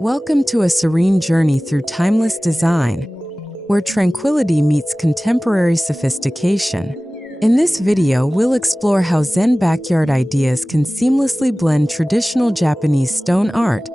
Welcome to a serene journey through timeless design, where tranquility meets contemporary sophistication. In this video, we'll explore how Zen backyard ideas can seamlessly blend traditional Japanese stone art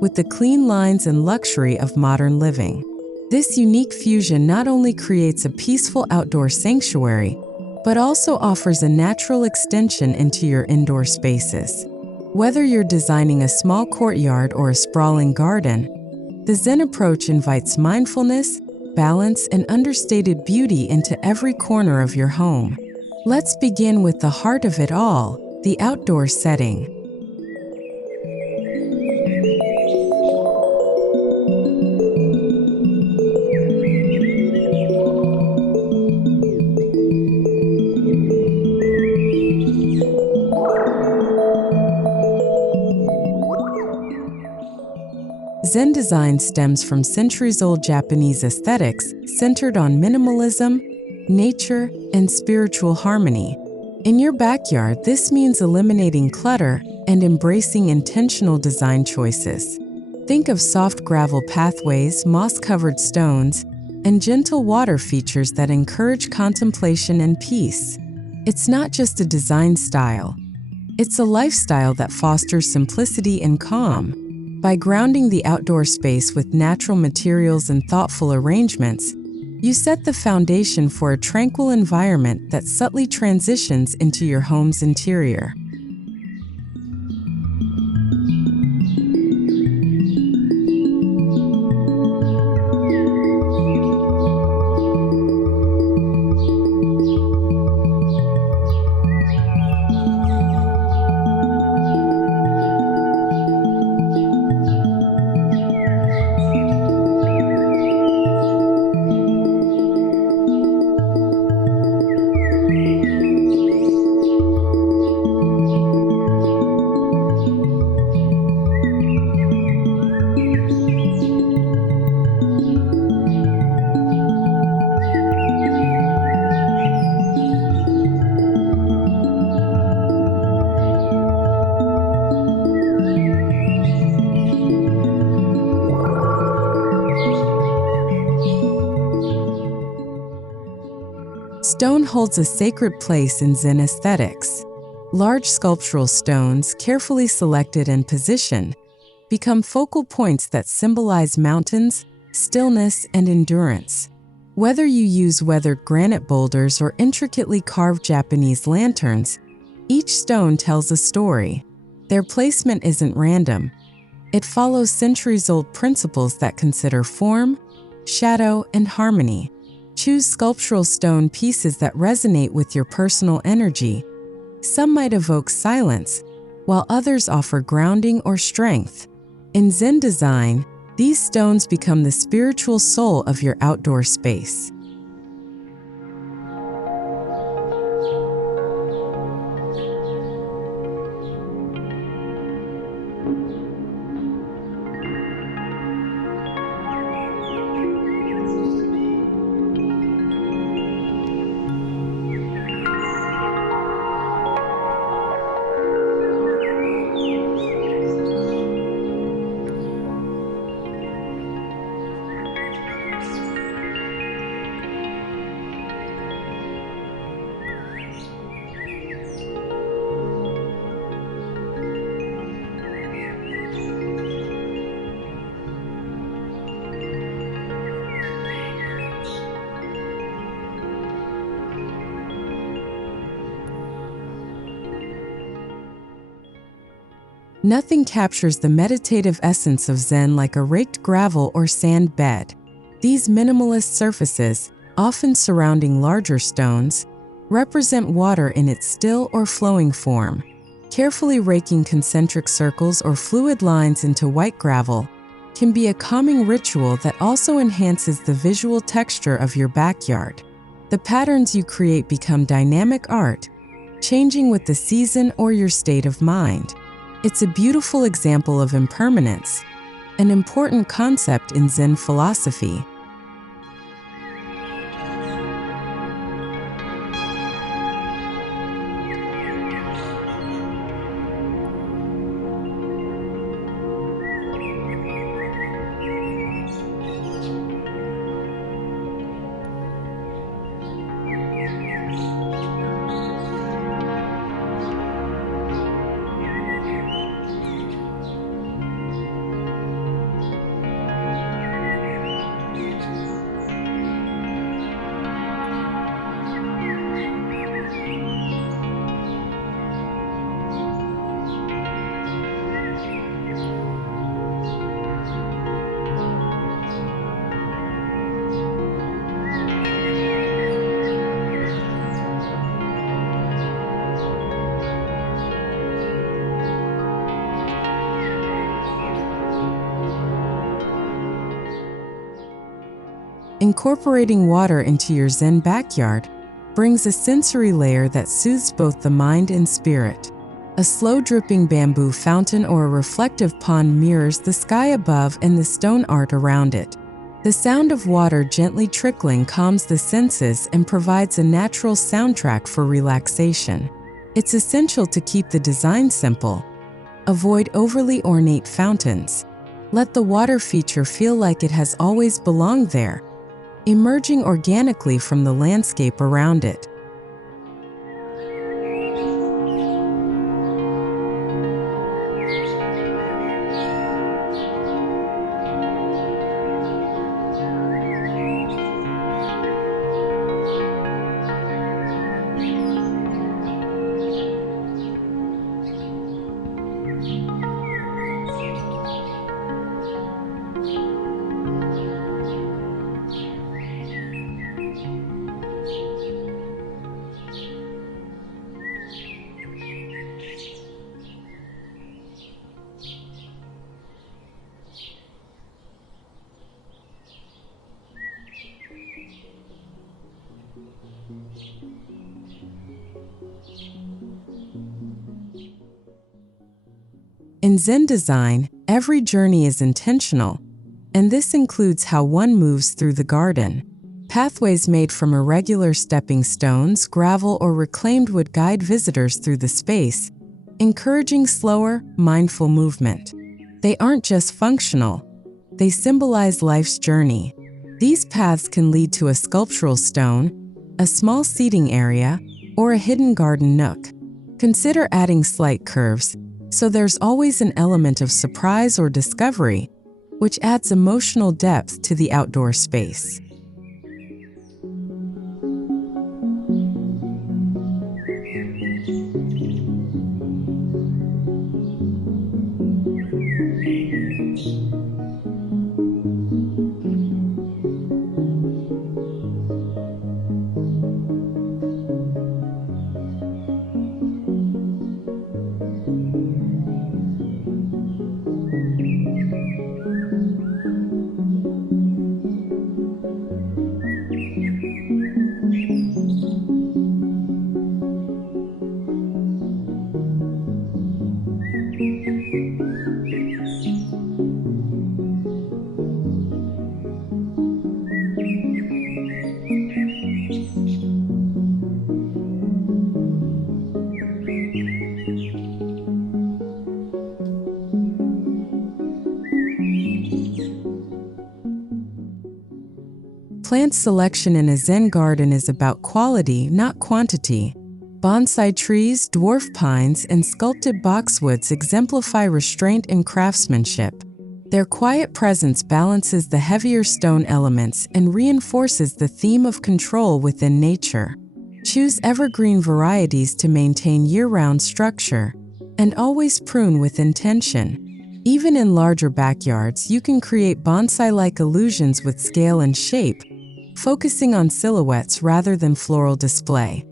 with the clean lines and luxury of modern living. This unique fusion not only creates a peaceful outdoor sanctuary, but also offers a natural extension into your indoor spaces. Whether you're designing a small courtyard or a sprawling garden, the Zen approach invites mindfulness, balance, and understated beauty into every corner of your home. Let's begin with the heart of it all, the outdoor setting. Zen design stems from centuries-old Japanese aesthetics centered on minimalism, nature, and spiritual harmony. In your backyard, this means eliminating clutter and embracing intentional design choices. Think of soft gravel pathways, moss-covered stones, and gentle water features that encourage contemplation and peace. It's not just a design style. It's a lifestyle that fosters simplicity and calm. By grounding the outdoor space with natural materials and thoughtful arrangements, you set the foundation for a tranquil environment that subtly transitions into your home's interior. Stone holds a sacred place in Zen aesthetics. Large sculptural stones, carefully selected and positioned, become focal points that symbolize mountains, stillness, and endurance. Whether you use weathered granite boulders or intricately carved Japanese lanterns, each stone tells a story. Their placement isn't random. It follows centuries-old principles that consider form, shadow, and harmony. Choose sculptural stone pieces that resonate with your personal energy. Some might evoke silence, while others offer grounding or strength. In Zen design, these stones become the spiritual soul of your outdoor space. Nothing captures the meditative essence of Zen like a raked gravel or sand bed. These minimalist surfaces, often surrounding larger stones, represent water in its still or flowing form. Carefully raking concentric circles or fluid lines into white gravel can be a calming ritual that also enhances the visual texture of your backyard. The patterns you create become dynamic art, changing with the season or your state of mind. It's a beautiful example of impermanence, an important concept in Zen philosophy. Incorporating water into your Zen backyard brings a sensory layer that soothes both the mind and spirit. A slow-dripping bamboo fountain or a reflective pond mirrors the sky above and the stone art around it. The sound of water gently trickling calms the senses and provides a natural soundtrack for relaxation. It's essential to keep the design simple. Avoid overly ornate fountains. Let the water feature feel like it has always belonged there, emerging organically from the landscape around it. In Zen design, every journey is intentional, and this includes how one moves through the garden. Pathways made from irregular stepping stones, gravel, or reclaimed wood guide visitors through the space, encouraging slower, mindful movement. They aren't just functional, they symbolize life's journey. These paths can lead to a sculptural stone, a small seating area, or a hidden garden nook. Consider adding slight curves, so there's always an element of surprise or discovery, which adds emotional depth to the outdoor space. Plant selection in a Zen garden is about quality, not quantity. Bonsai trees, dwarf pines, and sculpted boxwoods exemplify restraint and craftsmanship. Their quiet presence balances the heavier stone elements and reinforces the theme of control within nature. Choose evergreen varieties to maintain year-round structure, and always prune with intention. Even in larger backyards, you can create bonsai-like illusions with scale and shape, focusing on silhouettes rather than floral display.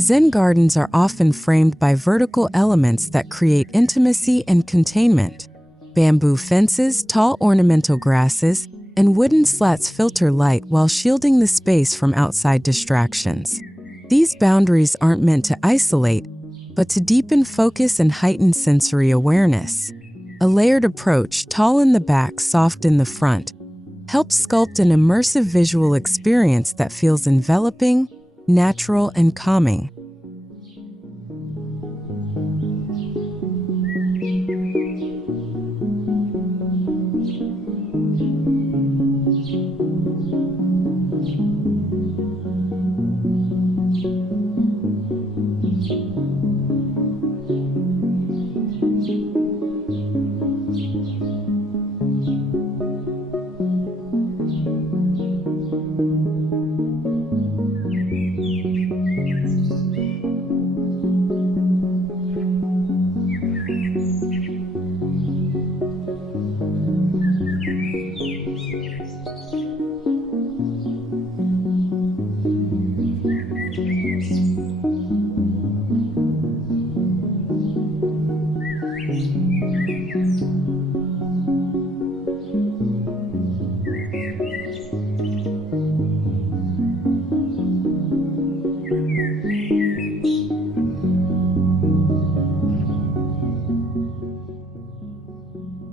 Zen gardens are often framed by vertical elements that create intimacy and containment. Bamboo fences, tall ornamental grasses, and wooden slats filter light while shielding the space from outside distractions. These boundaries aren't meant to isolate, but to deepen focus and heighten sensory awareness. A layered approach, tall in the back, soft in the front, helps sculpt an immersive visual experience that feels enveloping, natural, and calming.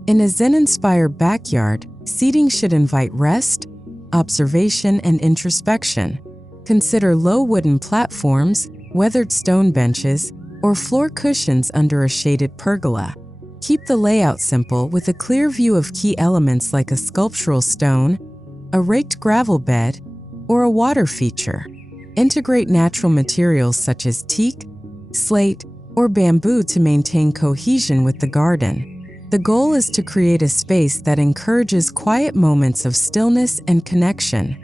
In a Zen-inspired backyard, seating should invite rest, observation, and introspection. Consider low wooden platforms, weathered stone benches, or floor cushions under a shaded pergola. Keep the layout simple with a clear view of key elements like a sculptural stone, a raked gravel bed, or a water feature. Integrate natural materials such as teak, slate, or bamboo to maintain cohesion with the garden. The goal is to create a space that encourages quiet moments of stillness and connection.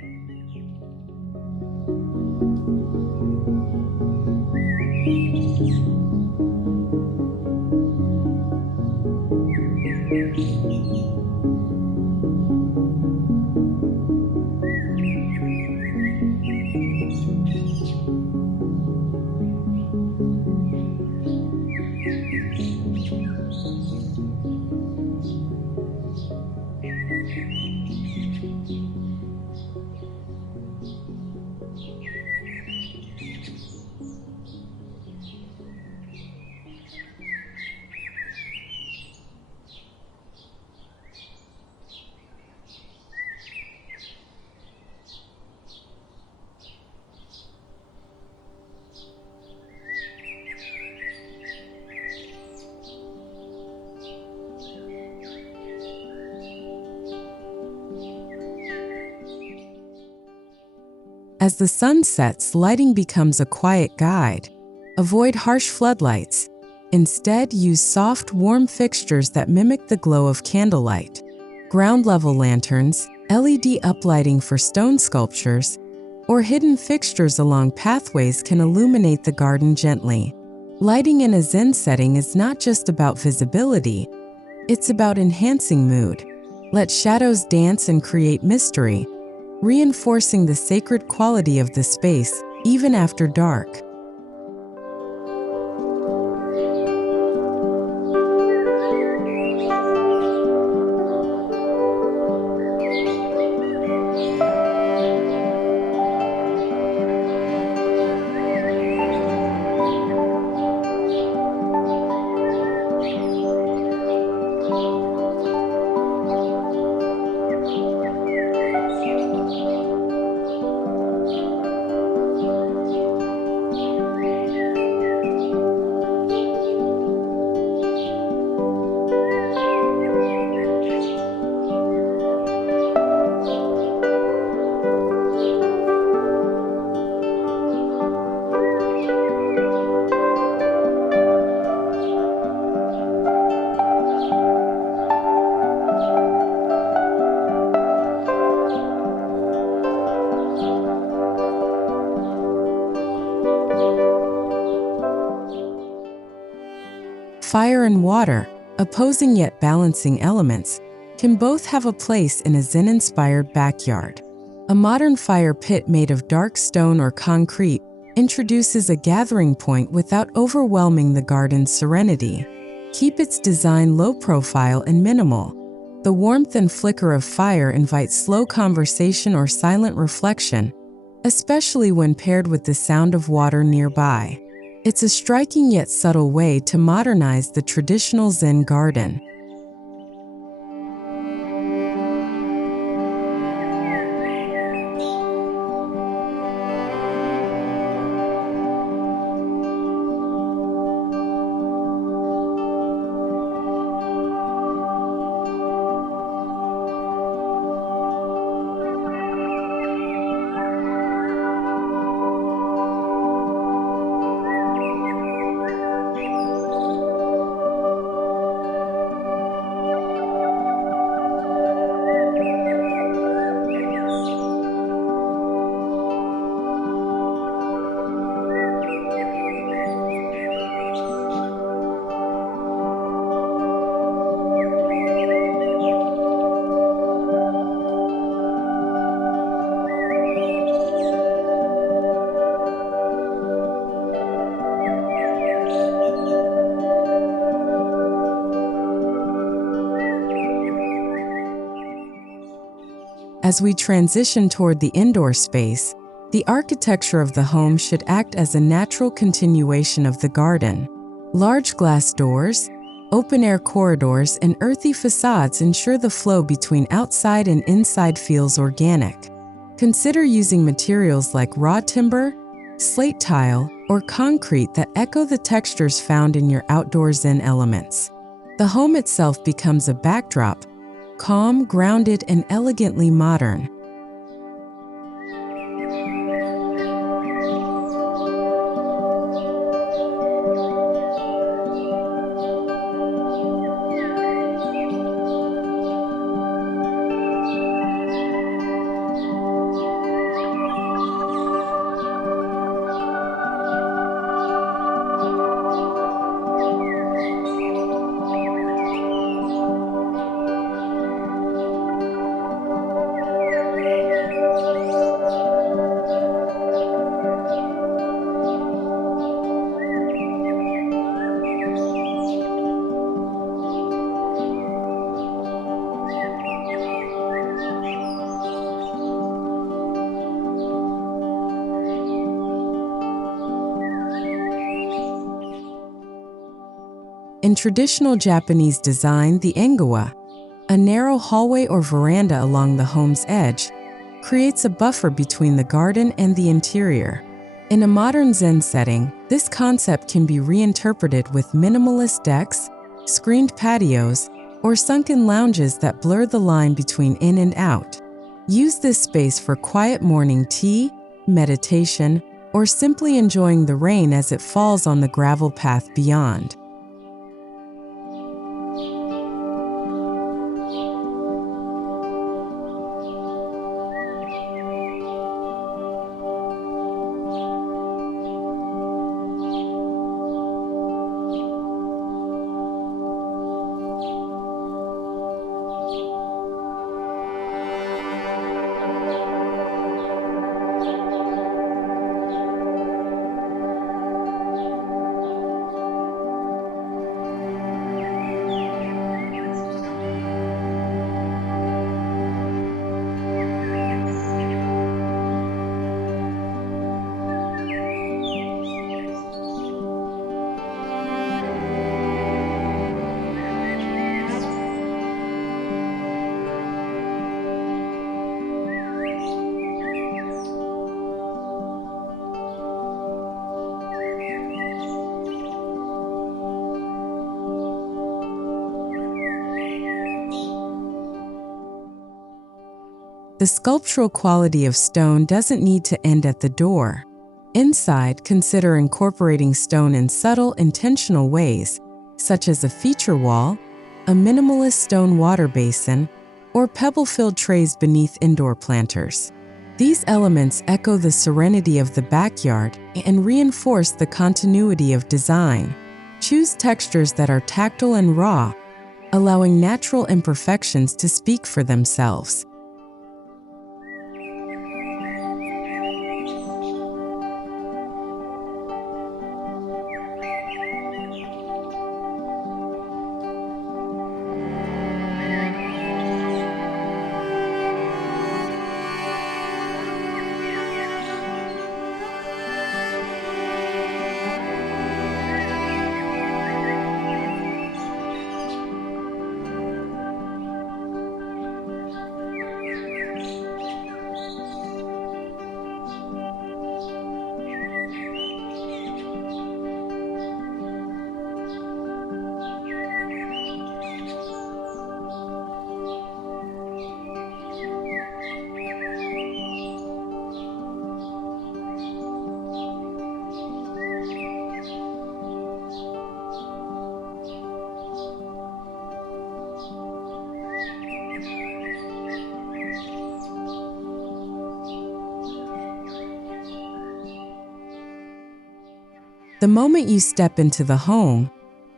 As the sun sets, lighting becomes a quiet guide. Avoid harsh floodlights. Instead, use soft, warm fixtures that mimic the glow of candlelight. Ground-level lanterns, LED uplighting for stone sculptures, or hidden fixtures along pathways can illuminate the garden gently. Lighting in a Zen setting is not just about visibility, it's about enhancing mood. Let shadows dance and create mystery, reinforcing the sacred quality of the space, even after dark. Fire and water, opposing yet balancing elements, can both have a place in a Zen-inspired backyard. A modern fire pit made of dark stone or concrete introduces a gathering point without overwhelming the garden's serenity. Keep its design low profile and minimal. The warmth and flicker of fire invite slow conversation or silent reflection, especially when paired with the sound of water nearby. It's a striking yet subtle way to modernize the traditional Zen garden. As we transition toward the indoor space, the architecture of the home should act as a natural continuation of the garden. Large glass doors, open-air corridors, and earthy facades ensure the flow between outside and inside feels organic. Consider using materials like raw timber, slate tile, or concrete that echo the textures found in your outdoor Zen elements. The home itself becomes a backdrop, calm, grounded, and elegantly modern. In traditional Japanese design, the Engawa, a narrow hallway or veranda along the home's edge, creates a buffer between the garden and the interior. In a modern Zen setting, this concept can be reinterpreted with minimalist decks, screened patios, or sunken lounges that blur the line between in and out. Use this space for quiet morning tea, meditation, or simply enjoying the rain as it falls on the gravel path beyond. The sculptural quality of stone doesn't need to end at the door. Inside, consider incorporating stone in subtle, intentional ways, such as a feature wall, a minimalist stone water basin, or pebble-filled trays beneath indoor planters. These elements echo the serenity of the backyard and reinforce the continuity of design. Choose textures that are tactile and raw, allowing natural imperfections to speak for themselves. The moment you step into the home,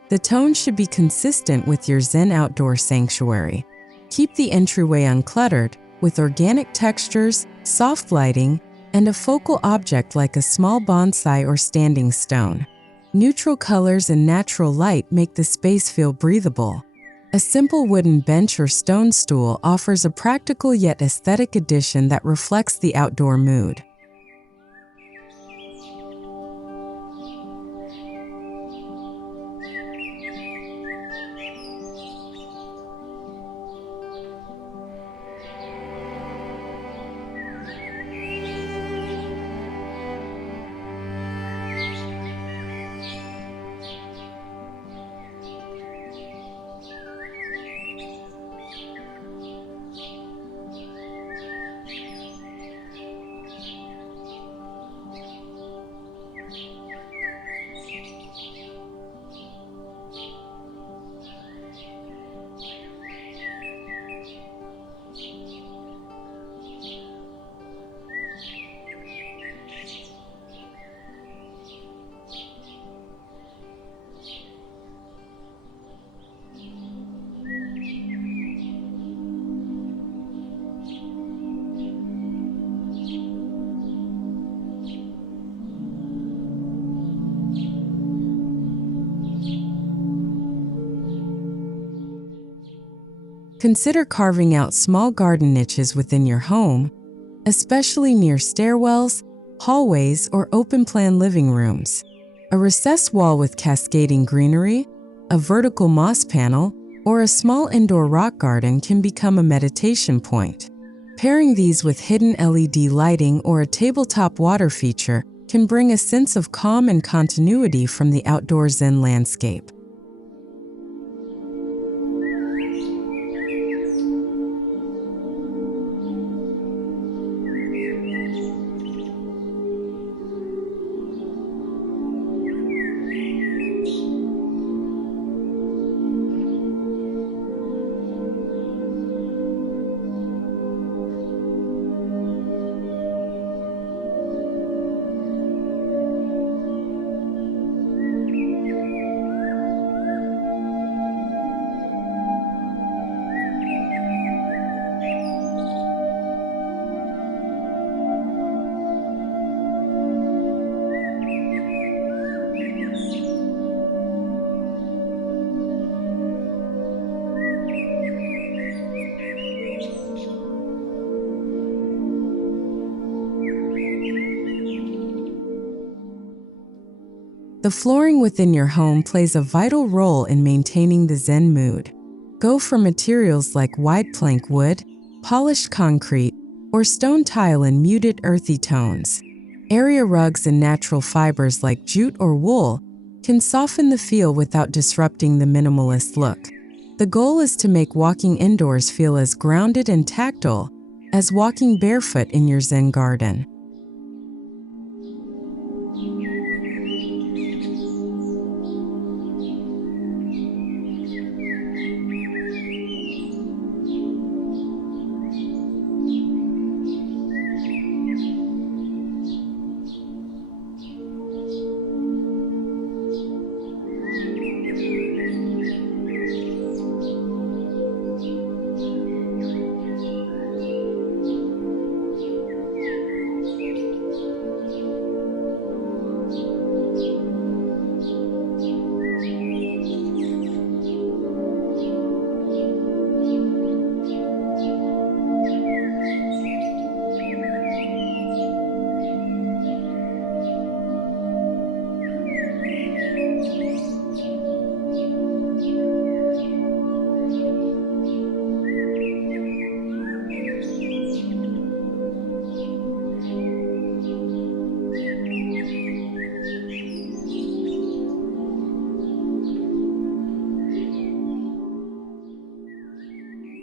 the tone should be consistent with your Zen outdoor sanctuary. Keep the entryway uncluttered, with organic textures, soft lighting, and a focal object like a small bonsai or standing stone. Neutral colors and natural light make the space feel breathable. A simple wooden bench or stone stool offers a practical yet aesthetic addition that reflects the outdoor mood. Consider carving out small garden niches within your home, especially near stairwells, hallways, or open-plan living rooms. A recessed wall with cascading greenery, a vertical moss panel, or a small indoor rock garden can become a meditation point. Pairing these with hidden LED lighting or a tabletop water feature can bring a sense of calm and continuity from the outdoor Zen landscape. The flooring within your home plays a vital role in maintaining the Zen mood. Go for materials like wide plank wood, polished concrete, or stone tile in muted earthy tones. Area rugs and natural fibers like jute or wool can soften the feel without disrupting the minimalist look. The goal is to make walking indoors feel as grounded and tactile as walking barefoot in your Zen garden.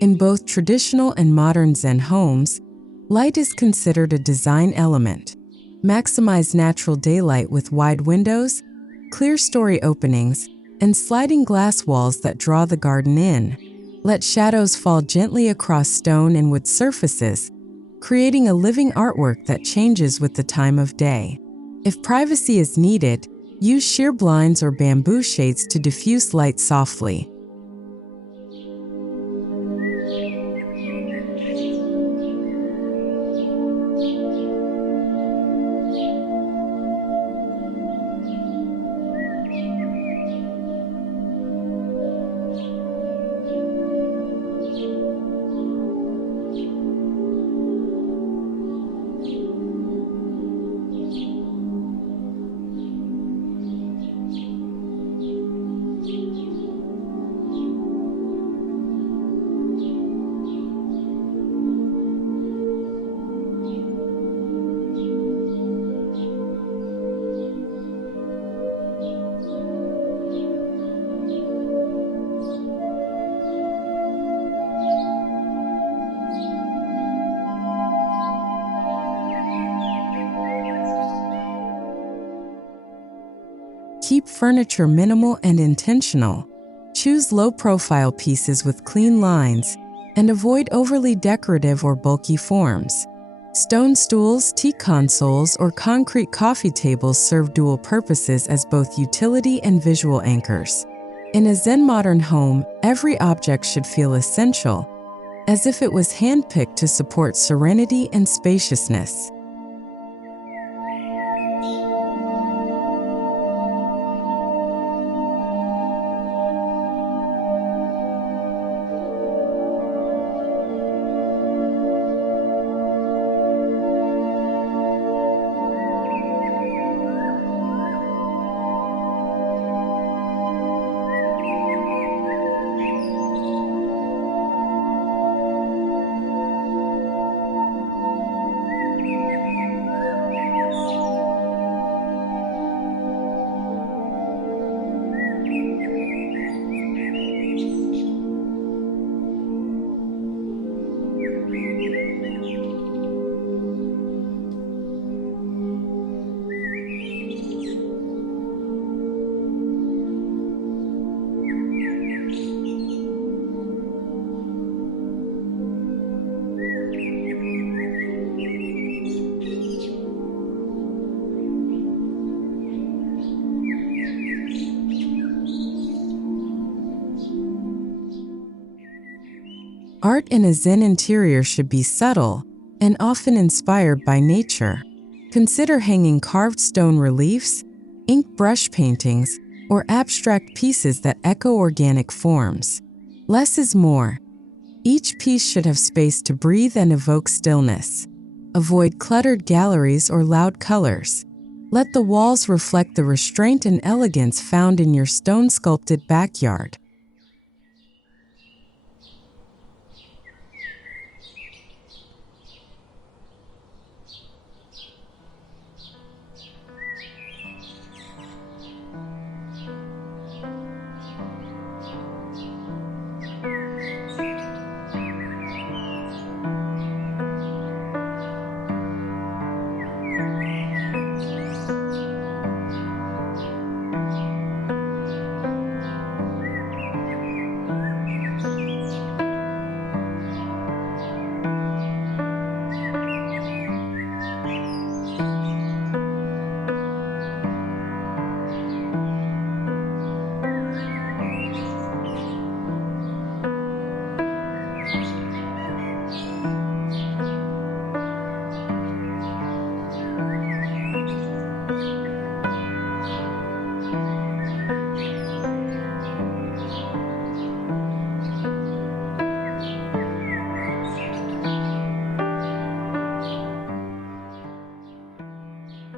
In both traditional and modern Zen homes, light is considered a design element. Maximize natural daylight with wide windows, clear story openings, and sliding glass walls that draw the garden in. Let shadows fall gently across stone and wood surfaces, creating a living artwork that changes with the time of day. If privacy is needed, Use sheer blinds or bamboo shades to diffuse light softly. Keep furniture minimal and intentional. Choose low-profile pieces with clean lines and avoid overly decorative or bulky forms. Stone stools, tea consoles, or concrete coffee tables serve dual purposes as both utility and visual anchors. In a Zen modern home, every object should feel essential, as if it was handpicked to support serenity and spaciousness. Art in a Zen interior should be subtle and often inspired by nature. Consider hanging carved stone reliefs, ink brush paintings, or abstract pieces that echo organic forms. Less is more. Each piece should have space to breathe and evoke stillness. Avoid cluttered galleries or loud colors. Let the walls reflect the restraint and elegance found in your stone-sculpted backyard.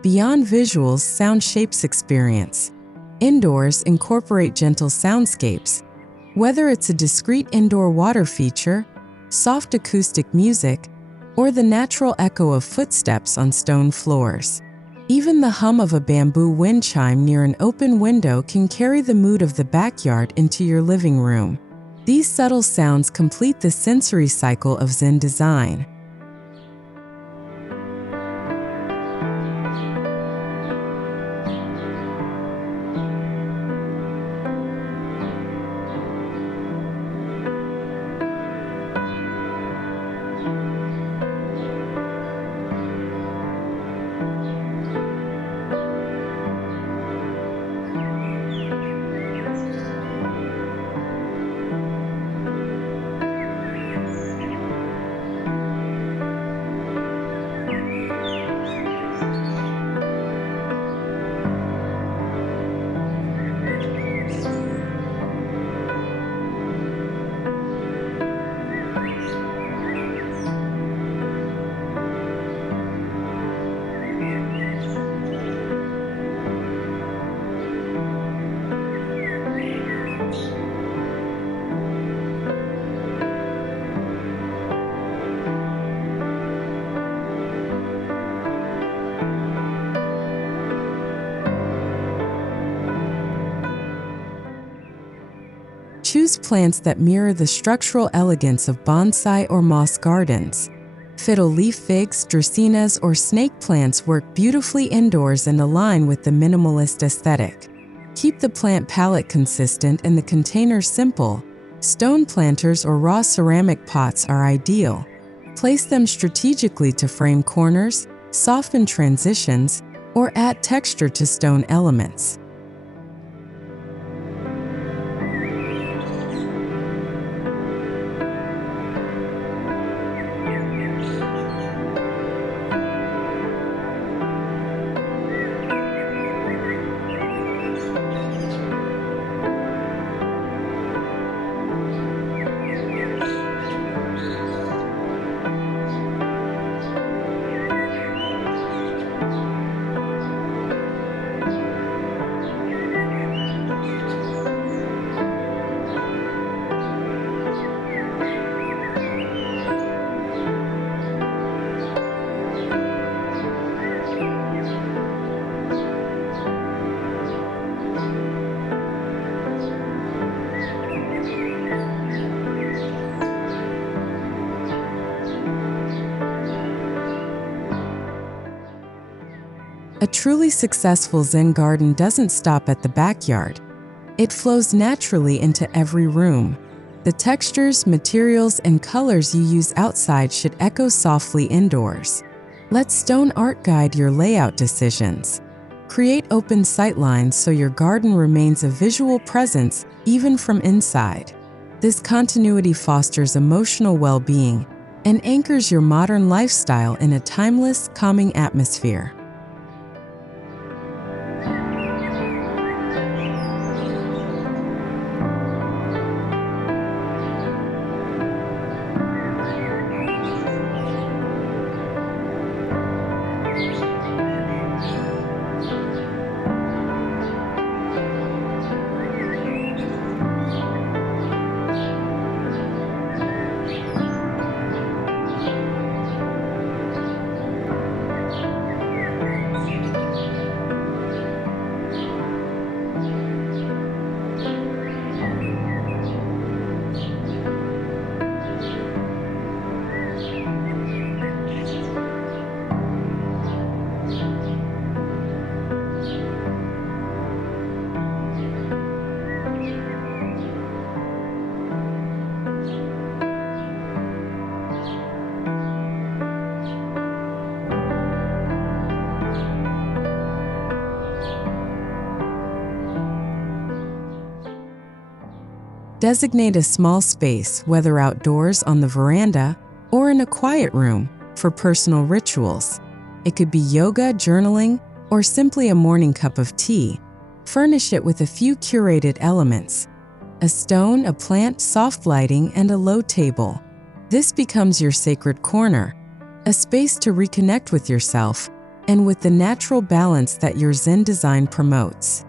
Beyond visuals, sound shapes experience. Indoors, incorporate gentle soundscapes. Whether it's a discrete indoor water feature, soft acoustic music, or the natural echo of footsteps on stone floors. Even the hum of a bamboo wind chime near an open window can carry the mood of the backyard into your living room. These subtle sounds complete the sensory cycle of Zen design. Choose plants that mirror the structural elegance of bonsai or moss gardens. Fiddle leaf figs, dracaenas, or snake plants work beautifully indoors and align with the minimalist aesthetic. Keep the plant palette consistent and the container simple. Stone planters or raw ceramic pots are ideal. Place them strategically to frame corners, soften transitions, or add texture to stone elements. A truly successful Zen garden doesn't stop at the backyard. It flows naturally into every room. The textures, materials, and colors you use outside should echo softly indoors. Let stone art guide your layout decisions. Create open sightlines so your garden remains a visual presence even from inside. This continuity fosters emotional well-being and anchors your modern lifestyle in a timeless, calming atmosphere. Designate a small space, whether outdoors on the veranda or in a quiet room, for personal rituals. It could be yoga, journaling, or simply a morning cup of tea. Furnish it with a few curated elements: a stone, a plant, soft lighting, and a low table. This becomes your sacred corner, a space to reconnect with yourself and with the natural balance that your Zen design promotes.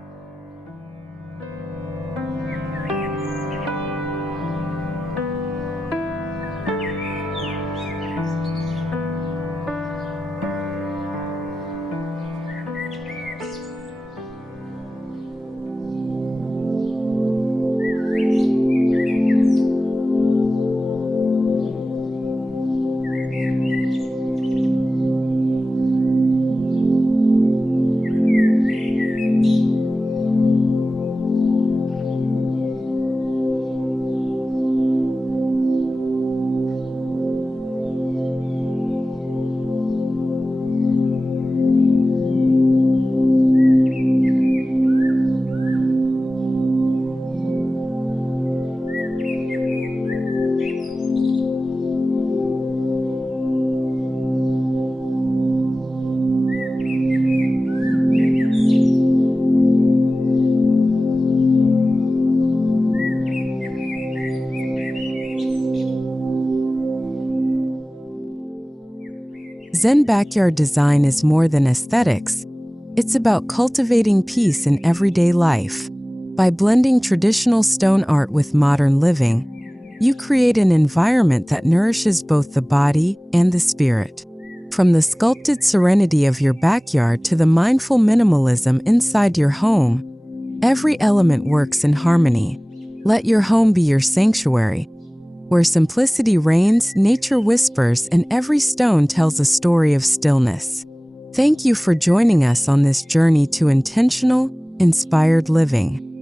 Zen backyard design is more than aesthetics. It's about cultivating peace in everyday life. By blending traditional stone art with modern living, you create an environment that nourishes both the body and the spirit. From the sculpted serenity of your backyard to the mindful minimalism inside your home, every element works in harmony. Let your home be your sanctuary. Where simplicity reigns, nature whispers, and every stone tells a story of stillness. Thank you for joining us on this journey to intentional, inspired living.